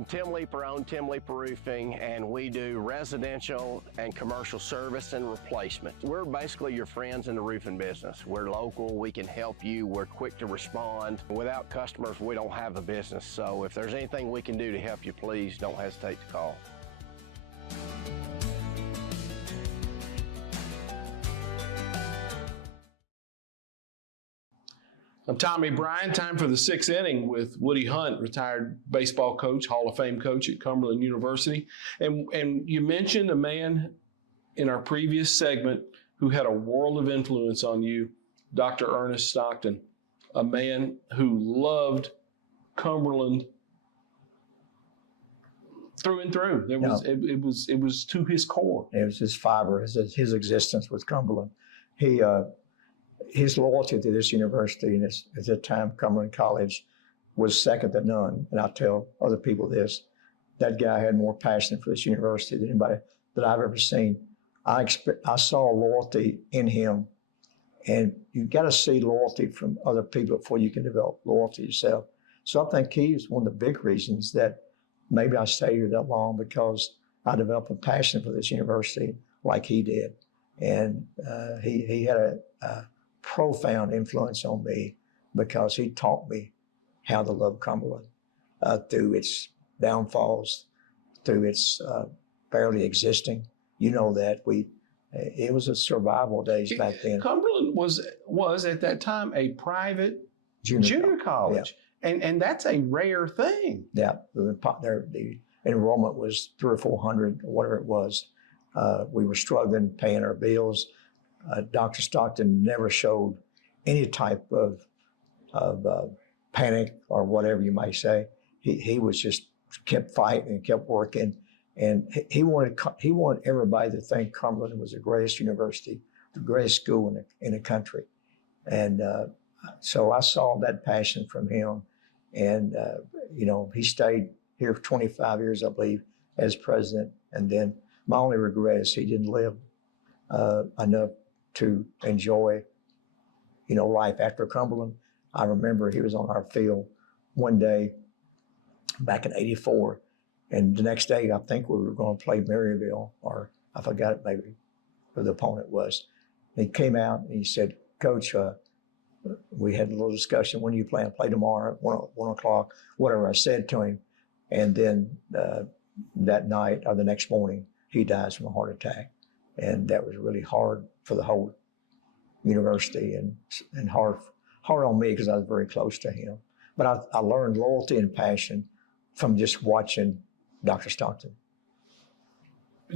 I'm Tim Leeper, I own Tim Leeper Roofing, and we do residential and commercial service and replacement. We're basically your friends in the roofing business. We're local, we can help you, we're quick to respond. Without customers, we don't have a business, so if there's anything we can do to help you, please don't hesitate to call. I'm Tommy Bryan. Time for the sixth inning with Woody Hunt, retired baseball coach, Hall of Fame coach at Cumberland University. And you mentioned a man in our previous segment who had a world of influence on you, Dr. Ernest Stockton, a man who loved Cumberland through and through. It was to his core. It was his fiber, his existence with Cumberland. His loyalty to this university, and at that time, Cumberland College, was second to none. And I tell other people this: that guy had more passion for this university than anybody that I've ever seen. I saw loyalty in him, and you got to see loyalty from other people before you can develop loyalty yourself. So I think he is one of the big reasons that maybe I stayed here that long, because I developed a passion for this university like he did, and he had a profound influence on me, because he taught me how to love Cumberland through its downfalls, through its barely existing. You know that it was a survival days back then. Cumberland was at that time a private junior college, and that's a rare thing. Yeah, the enrollment was 300 or 400, or whatever it was. We were struggling paying our bills. Dr. Stockton never showed any type of panic or whatever you might say. He was just kept fighting and kept working, and he wanted everybody to think Cumberland was the greatest university, the greatest school in the country. And so I saw that passion from him, and he stayed here for 25 years, I believe, as president. And then my only regret is he didn't live enough to enjoy, life after Cumberland. I remember he was on our field one day back in '84, and the next day I think we were going to play Maryville, or I forgot it maybe who the opponent was. And he came out and he said, "Coach, we had a little discussion. When do you plan to play tomorrow? 1 o'clock, whatever." I said to him, and then that night or the next morning, he dies from a heart attack. And that was really hard for the whole university, and hard on me, because I was very close to him. But I learned loyalty and passion from just watching Dr. Stockton.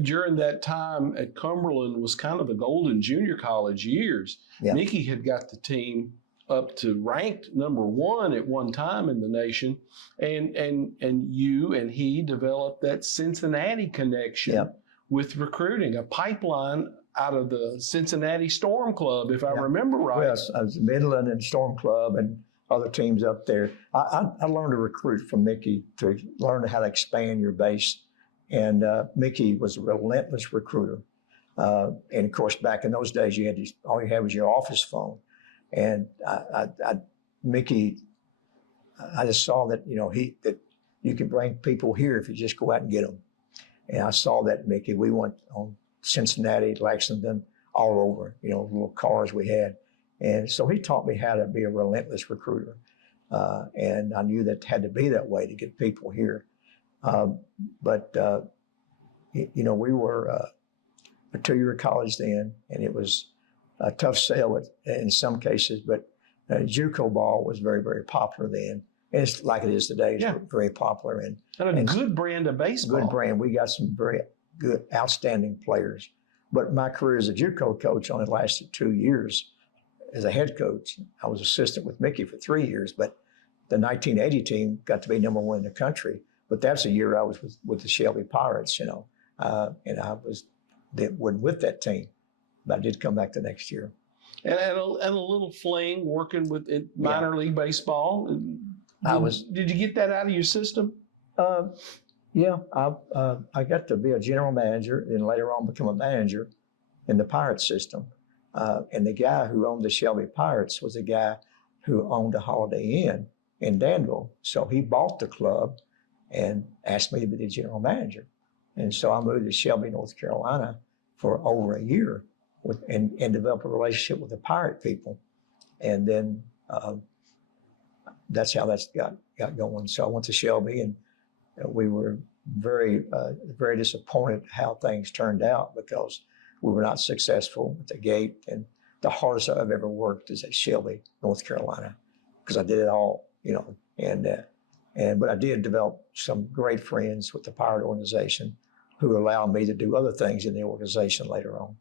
During that time at Cumberland was kind of the golden junior college years. Yeah. Mickey had got the team up to ranked #1 at one time in the nation, and you and he developed that Cincinnati connection. Yep. With recruiting, a pipeline out of the Cincinnati Storm Club, if I remember right. Yes, I was Midland and Storm Club and other teams up there. I learned to recruit from Mickey, to learn how to expand your base. And Mickey was a relentless recruiter. And of course, back in those days, all you had was your office phone. And Mickey, I just saw that, that you can bring people here if you just go out and get them. And I saw that, Mickey. We went on Cincinnati, Lexington, all over, little cars we had. And so he taught me how to be a relentless recruiter. And I knew that had to be that way to get people here. But we were a 2-year college then, and it was a tough sell in some cases, but JUCO ball was very, very popular then. And it's like it is today. It's very popular. And a good brand of baseball. Good brand. We got some very good, outstanding players. But my career as a JUCO coach only lasted 2 years as a head coach. I was assistant with Mickey for 3 years, but the 1980 team got to be #1 in the country. But that's a year I was with the Shelby Pirates, and I wasn't with that team. But I did come back the next year. And a little fling working with minor league baseball. Did you get that out of your system? Yeah, I got to be a general manager, and later on become a manager in the Pirate system. And the guy who owned the Shelby Pirates was a guy who owned a Holiday Inn in Danville. So he bought the club, and asked me to be the general manager. And so I moved to Shelby, North Carolina for over a year and developed a relationship with the pirate people. And then that's how that's got going. So I went to Shelby, and we were very disappointed how things turned out, because we were not successful at the gate. And the hardest I've ever worked is at Shelby, North Carolina, because I did it all, but I did develop some great friends with the pirate organization who allowed me to do other things in the organization later on.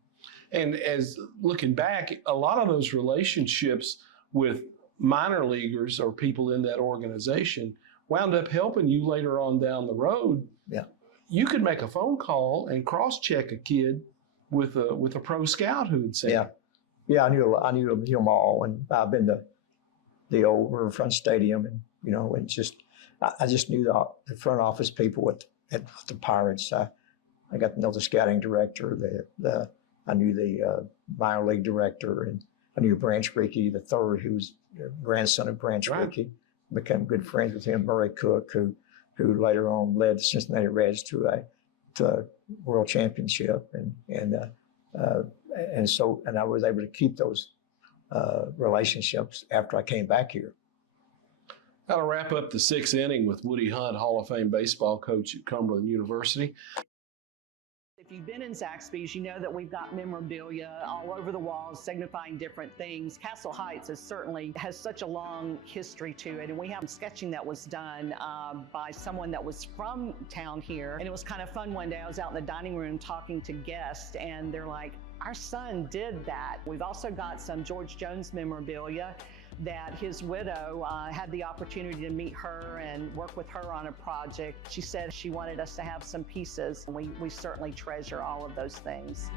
And as looking back, a lot of those relationships with minor leaguers or people in that organization wound up helping you later on down the road. Yeah. You could make a phone call and cross-check a kid with a pro scout who had said, yeah, I knew them all, and I've been to the old Riverfront Stadium, and and I just knew the front office people at the Pirates. I got to know the scouting director, I knew the minor league director, and I knew Branch Rickey the third, who was the grandson of Branch Rickey. Became good friends with him. Murray Cook, who later on led the Cincinnati Reds to a world championship, and I was able to keep those relationships after I came back here. That'll wrap up the sixth inning with Woody Hunt, Hall of Fame baseball coach at Cumberland University. If you've been in Zaxby's, you know that we've got memorabilia all over the walls signifying different things. Castle Heights has such a long history to it, and we have sketching that was done by someone that was from town here. And it was kind of fun. One day I was out in the dining room talking to guests, and they're like, our son did that. We've also got some George Jones memorabilia that his widow had the opportunity to meet her and work with her on a project. She said she wanted us to have some pieces, and we certainly treasure all of those things.